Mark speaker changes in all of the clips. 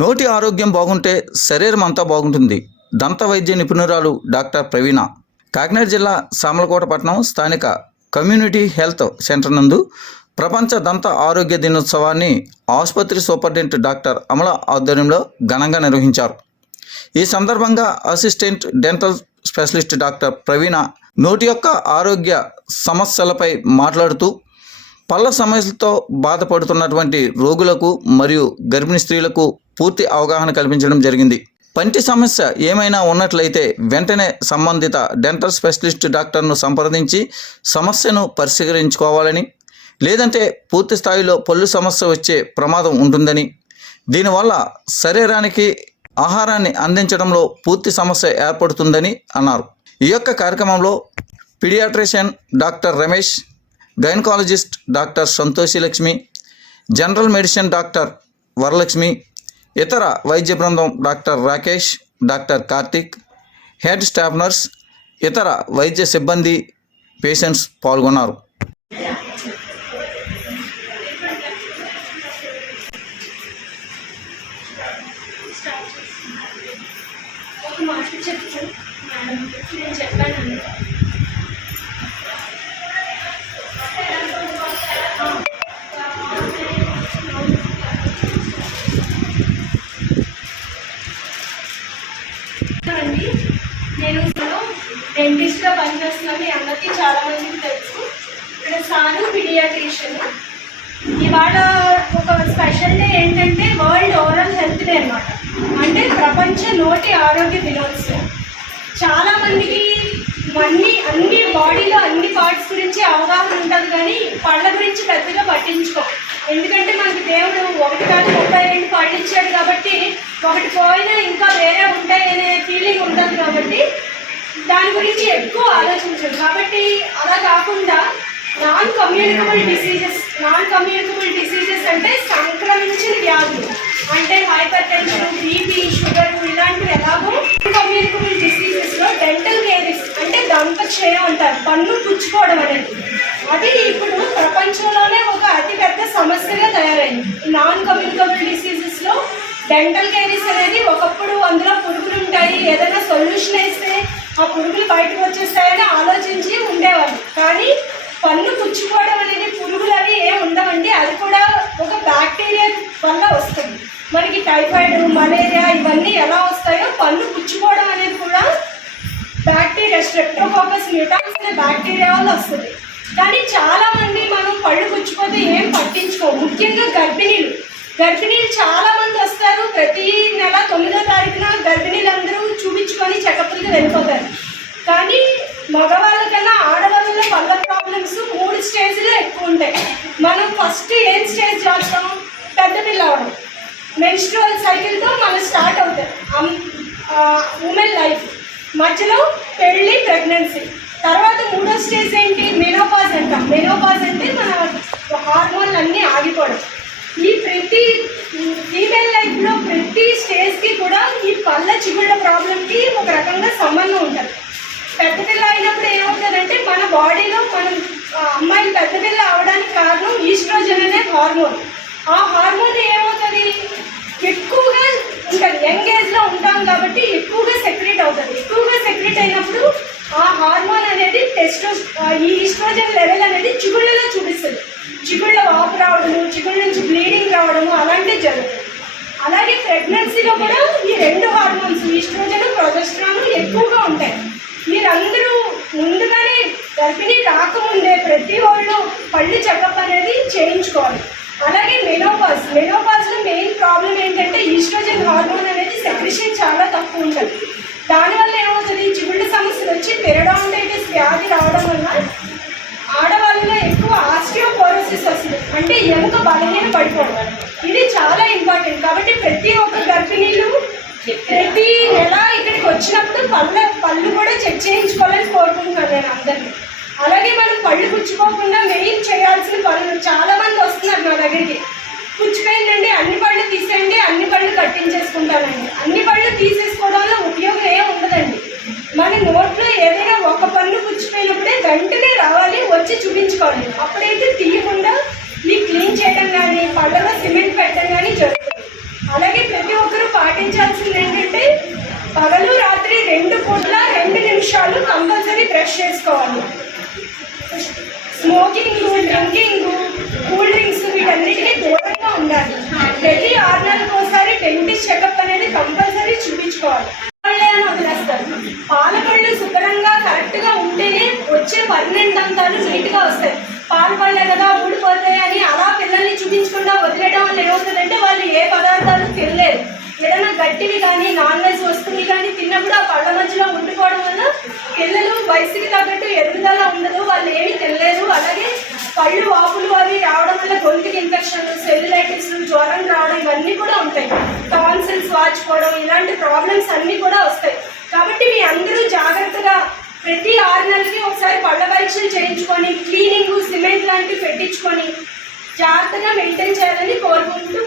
Speaker 1: నోటి ఆరోగ్యం బాగుంటే శరీరం అంతా బాగుంటుంది. దంత వైద్య నిపుణురాలు డాక్టర్ ప్రవీణ. కాకినాడ జిల్లా సామలకోట పట్టణం స్థానిక కమ్యూనిటీ హెల్త్ సెంటర్ నందు ప్రపంచ దంత ఆరోగ్య దినోత్సవాన్ని ఆసుపత్రి సూపరింటెండెంట్ డాక్టర్ అమల ఆధ్వర్యంలో ఘనంగా నిర్వహించారు. ఈ సందర్భంగా assistant dental specialist doctor Praveena నోటి యొక్క ఆరోగ్య సమస్యలపై మాట్లాడుతూ పళ్ళ సమస్యలతో బాధపడుతున్నటువంటి రోగులకు మరియు గర్భిణీ స్త్రీలకు పూర్తి అవగాహన కల్పించడం జరిగింది. పంటి సమస్య ఏమైనా ఉన్నట్లయితే వెంటనే సంబంధిత డెంటల్ స్పెషలిస్ట్ డాక్టర్ను సంప్రదించి సమస్యను పరిష్కరించుకోవాలని లేదంటే పూర్తి స్థాయిలో పళ్ళు సమస్య వచ్చే ప్రమాదం ఉంటుందని. దీనివల్ల శరీరానికి ఆహారాన్ని అందించడంలో పూర్తి సమస్య ఏర్పడుతుందని అన్నారు. ఈ యొక్క కార్యక్రమంలో paediatrician doctor Ramesh gynaecologist doctor Santoshi Lakshmi general medicine doctor Varalakshmi ఇతర వైద్య బృందం doctor Rakesh doctor Karthik head staff nurse ఇతర వైద్య సిబ్బంది పేషెంట్స్ పాల్గొన్నారు.
Speaker 2: చెప్పాను డెంటిస్ట్గా పనిచేస్తున్నాను మీ అందరికీ చాలా మందికి తెలుసు. ఇక్కడ సాను పిడియాట్రిషియన్. ఇవాళ ఒక స్పెషల్ డే ఏంటంటే వరల్డ్ ఓరల్ హెల్త్ డే అనమాట అంటే ప్రపంచ నోటి ఆరోగ్య దినోత్సవం. చాలా మందికి అన్ని అన్ని బాడీలో అన్ని పార్ట్స్ గురించి అవగాహన ఉంటుంది కానీ పళ్ళ గురించి పెద్దగా పట్టించుకో. ఎందుకంటే మనకి దేవుడు ఒకటి కాదు ముప్పై రెండు పళ్ళు ఇచ్చాడు కాబట్టి ఒకటి పోయినా ఇంకా వేరే ఉంటాయనే ఫీలింగ్ ఉంటుంది కాబట్టి దాని గురించి ఎక్కువ ఆలోచించారు. కాబట్టి అలా కాకుండా non communicable diseases non communicable diseases అంటే సంక్రమించిన వ్యాధులు. అంటే హైపర్ టెన్షన్ బీపీ షుగర్ ఇలాంటివి ఎలాగో కమ్యూనికబుల్ డిసీజెస్లో డెంటల్ కేరీస్ అంటే దంత క్షయం అంటారు. పన్ను పుచ్చుకోవడం అనేది. అది ఇప్పుడు ప్రపంచంలోనే ఒక అతిపెద్ద సమస్యగా తయారైంది. నాన్ కమ్యూనికబుల్ డిసీజెస్లో డెంటల్ కేరీస్ అనేది ఒకప్పుడు అందులో పురుగులు ఉంటాయి ఏదైనా సొల్యూషన్ వేస్తే ఆ పురుగులు బయటకు వచ్చేస్తాయని ఆలోచించి ఉండేవాళ్ళు. కానీ పళ్ళు పుచ్చుకోవడం అనేది పురుగులు అవి ఏం ఉండవండి. అది కూడా ఒక బ్యాక్టీరియా వల్ల వస్తుంది. మనకి టైఫాయిడ్ మలేరియా ఇవన్నీ ఎలా వస్తాయో పళ్ళు పుచ్చుకోవడం అనేది కూడా బ్యాక్టీరియా స్ట్రెప్టోకోకస్ మ్యూటాన్స్ అనే బ్యాక్టీరియా వల్ల వస్తుంది. కానీ చాలా మంది మనం పళ్ళు పుచ్చుకోతే ఏం పట్టించుకోము ముఖ్యంగా గర్భిణీలు. గర్భిణీలు చాలా మంది వస్తారు. ప్రతి నెల తొమ్మిదో తారీఖున గర్భిణీలందరూ చూపించుకొని చెకప్లకి వెళ్ళిపోతారు. కానీ మగవాళ్ళ కన్నా ఆడవాళ్ళలో పళ్ళ ప్రాబ్లమ్స్ మూడు స్టేజ్లో ఎక్కువ ఉంటాయి. మనం ఫస్ట్ ఏం స్టేజ్ చేస్తాం? పెద్ద పిల్ల అవడం మెన్స్ట్రువల్ సైకిల్తో మనం స్టార్ట్ అవుతాయి ఉమెన్ లైఫ్ మధ్యలో పెళ్ళి ప్రెగ్నెన్సీ తర్వాత మూడో స్టేజ్ ఏంటి? మెనోపాజ్ అంటాం. మెనోపాజ్ అంటే మన హార్మోన్లు అన్నీ ఆగిపోవడం. ప్రతి ఫీమేల్ లైఫ్లో ప్రతి స్టేజ్కి కూడా ఈ పళ్ళ చిగుళ్ళ ప్రాబ్లంకి ఒక రకంగా సంబంధం ఉంటుంది. పెద్ద పిల్ల అయినప్పుడు ఏమవుతుందంటే మన బాడీలో మనం అమ్మాయిలు పెద్ద పిల్ల అవడానికి కారణం ఈస్ట్రోజన్ అనే హార్మోన్ ఆ హార్మోన్ ఏమవుతుంది? ఎక్కువగా ఉంటుంది యంగ్ ఏజ్లో ఉంటాం కాబట్టి ఎక్కువగా సెక్రెట్ అవుతుంది. ఎక్కువగా సెక్రెట్ అయినప్పుడు ఆ హార్మోన్ అనేది టెస్టో ఈ ఈస్ట్రోజన్ లెవెల్ అనేది చిగుళ్ళలో చూపిస్తుంది. చిగుళ్ళ వాపు రావడము చిగుళ్ళ నుంచి జరుగుతుంది. అలాగే ప్రెగ్నెన్సీలో కూడా ఈ రెండు హార్మోన్స్ ఈస్ట్రోజన్ ప్రొజెస్ట్రాన్ ఎక్కువగా ఉంటాయి. మీరందరూ ముందుగానే గర్భిణీ రాకముందే ప్రతి వాళ్ళు పళ్ళు చెకప్ అనేది చేయించుకోవాలి. అలాగే మెనోపాజ్ మెనోపాజ్లో మెయిన్ ప్రాబ్లం ఏంటంటే ఈస్ట్రోజన్ హార్మోన్ అనేది సెక్రిషన్ చాలా తక్కువ ఉంటుంది. దానివల్ల ఏమవుతుంది? చిగుళ్ళ సమస్యలు వచ్చి పెరడాంటైటిస్ వ్యాధి రావడం వల్ల ఆడవాళ్ళలో ఎక్కువ ఆస్టియోపోరోసిస్ వస్తుంది. అంటే ఎముక బలహీన పడిపోవడం. ఇది చాలా ఇంపార్టెంట్ కాబట్టి ప్రతి ఒక్క గర్భిణీలు ప్రతి నెల ఇక్కడికి వచ్చినప్పుడు పళ్ళ పళ్ళు కూడా చెక్ చేయించుకోవాలని కోరుకుంటున్నాను నేను అందరినీ. అలాగే మనం పళ్ళు పుచ్చుకోకుండా మెయిన్ చేయాల్సిన పనులు చాలా మంది వస్తున్నారు నా దగ్గరికి. పుచ్చిపోయిందండి అన్ని పళ్ళు తీసేయండి అన్ని పళ్ళు కట్టించేసుకుంటానండి. అన్ని పళ్ళు తీసేసుకోవడంలో ఉపయోగం ఏం ఉండదండి. మన నోట్లో ఏదైనా ఒక పన్ను పుచ్చిపోయినప్పుడే వెంటనే రావాలి వచ్చి చూపించుకోవాలి. అప్పుడైతే రెండు నిమిషాలు కంపల్సరీ బ్రష్ చేసుకోవాలి. స్మోకింగ్ డ్రింకింగ్ కూల్ డ్రింక్స్ వీటన్నిటికీ దూరంగా ఉండాలి. ప్రతి ఆరు నెలలకు ఒకసారి డెంటిస్ట్ చెకప్ అనేది కంపల్సరీ చూపించుకోవాలి. పళ్ళే అని వదిలేస్తారు. పాల శుభ్రంగా కరెక్ట్గా ఉంటేనే వచ్చే పర్మనెంట్ దంతాలు నీట్గా వస్తాయి. పాలపళ్ళే కదా ఊడిపోతాయి అని అలా పిల్లల్ని చూపించకుండా వదిలేయడం వల్ల ఏమవుతుందంటే వాళ్ళు ఏ పదార్థాలు ఏదైనా గట్టివి కానీ నాన్ వెజ్ వస్తువులు కానీ తిన్నప్పుడు ఆ పళ్ళ మధ్యలో ఉండిపోవడం వల్ల పిల్లలు వయసుకి తగ్గట్టు ఎదుగుదల ఉండదు వాళ్ళు ఏమీ తినలేరు. అలాగే పళ్ళు వాపులు అవి రావడం వల్ల గొంతుకి ఇన్ఫెక్షన్ సెల్యులైటిస్ జ్వరం రావడం ఇవన్నీ కూడా ఉంటాయి. టాన్సిల్స్ వాచుకోవడం ఇలాంటి ప్రాబ్లమ్స్ అన్నీ కూడా వస్తాయి. కాబట్టి మీ అందరూ జాగ్రత్తగా ప్రతి ఆరు నెలలకి ఒకసారి పళ్ళ పరీక్షలు చేయించుకొని క్లీనింగ్ సిమెంట్ లాంటివి పెట్టించుకొని జాగ్రత్తగా మెయింటైన్ చేయాలని కోరుకుంటూ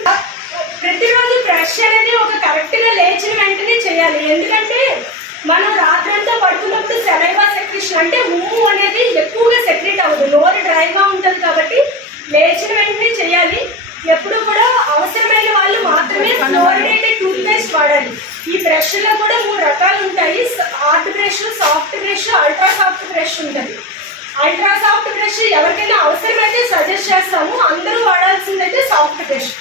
Speaker 2: ప్రతిరోజు బ్రష్ అనేది ఒక కరెక్ట్గా లేచిన వెంటనే చేయాలి. ఎందుకంటే మనం రాత్రంతా పడుకున్నప్పుడు సెలైవా సెక్రేషన్ అంటే ఉమ్ము అనేది ఎక్కువగా సెక్రెట్ అవ్వదు. నోరు డ్రైగా ఉంటుంది కాబట్టి లేచిన వెంటనే చేయాలి. ఎప్పుడు కూడా అవసరమైన వాళ్ళు మాత్రమే ఫ్లోరిడేటెడ్ టూత్ పేస్ట్ వాడాలి. ఈ బ్రష్లో కూడా మూడు రకాలు ఉంటాయి. Hard brush soft brush ultra soft brush ఉంటుంది. అల్ట్రా సాఫ్ట్ బ్రష్ ఎవరికైనా అవసరమైతే సజెస్ట్ చేస్తాము. అందరూ వాడాల్సిందైతే సాఫ్ట్ బ్రష్.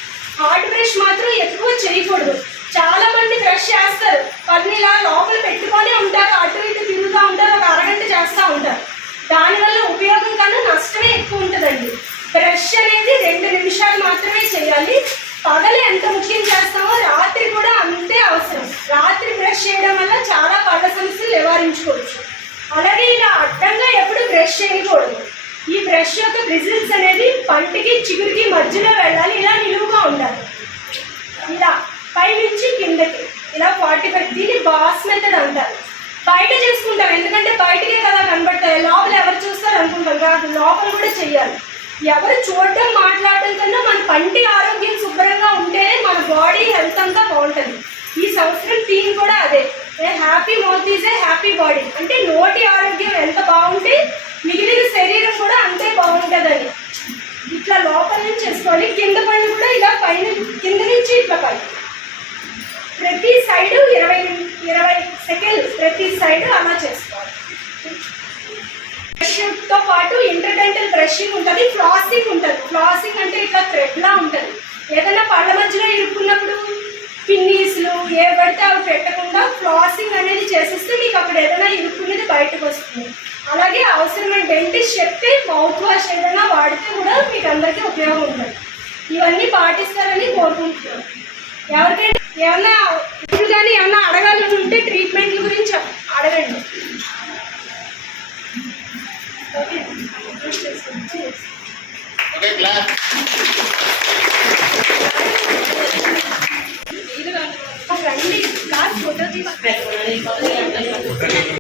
Speaker 2: హార్డ్ బ్రష్ మాత్రం ఎక్కువ చేయకూడదు. చాలా మంది బ్రష్ చేస్తారు. పన్ను ఇలా లోపల పెట్టుకొని ఉంటారు. అటు ఇటు తిరుగుతూ ఉంటారు. ఒక అరగంట చేస్తూ ఉంటారు. దానివల్ల ఉపయోగం కన్నా నష్టమే ఎక్కువ ఉంటుందండి. బ్రష్ అనేది రెండు నిమిషాలు మాత్రమే చేయాలి. పగలు ఎంత ముఖ్యం చేస్తామో రాత్రి కూడా అంతే అవసరం. రాత్రి బ్రష్ చేయడం వల్ల చాలా పళ్ళ సమస్యలు నివారించుకోవచ్చు. అలాగే ఇలా అడ్డంగా ఎప్పుడు బ్రష్ చేయకూడదు. ఈ బ్రష్ యొక్క బ్రిజిల్స్ అనేది పంటికి చిగురికి మధ్యలో వెళ్ళాలి. ఇలా నిలువుగా ఉండాలి ఇలా పై నుంచి కిందకి ఇలా ఫార్టీ ఫైవ్ దీన్ని బాస్ మెథడ్ అంటారు బయట చేసుకుంటాం ఎందుకంటే బయటకే కదా కనబడతాయి లోపల ఎవరు చూస్తారు అనుకుంటాం కాదు లోపల కూడా చెయ్యాలి ఎవరు చూడటం మాట్లాడటం కన్నా మన పంటి ఆరోగ్యం శుభ్రంగా ఉంటేనే మన బాడీ హెల్త్ అంతా బాగుంటుంది. ఈ సంవత్సరం థీమ్ కూడా అదే. A happy mouth is a happy body. అంటే నోటి ఆరోగ్యం ఎంత బాగుంటే మిగిలిన శరీరం కూడా అంతే బాగుంటుందని. ఇట్లా లోపల నుంచి చేసుకోవాలి. కింద పైన కూడా ఇలా పైన కింద నుంచి ఇట్లా పైన ప్రతి సైడు ఇరవై ఇరవై సెకండ్స్ ప్రతి సైడ్ అలా చేసుకోవాలి. ఫ్రెష్తో పాటు ఇంటర్డెంటల్ బ్రషింగ్ ఉంటుంది ఫ్లాసింగ్ ఉంటుంది. ఫ్లాసింగ్ అంటే ఇట్లా థ్రెడ్లా ఉంటుంది. ఏదైనా పళ్ళ మధ్యలో ఇరుక్కున్నప్పుడు పిన్నీస్లు ఏ పడితే అవి పెట్టకుండా ఫ్లాసింగ్ అనేది చేసేస్తే మీకు అక్కడ ఏదైనా ఇరుక్కునేది బయటకు వస్తుంది. అలాగే అవసరమైన డెంటిస్ట్ చెప్తే మౌత్ వాష్ ఏదైనా వాడితే కూడా మీకు అందరికీ ఉపయోగం ఉంటుంది. ఇవన్నీ పాటిస్తారని కోరుకుంటున్నాను. ఎవరికైనా ఏమైనా ఇప్పుడు కానీ ఏమైనా అడగాలని ఉంటే ట్రీట్మెంట్లు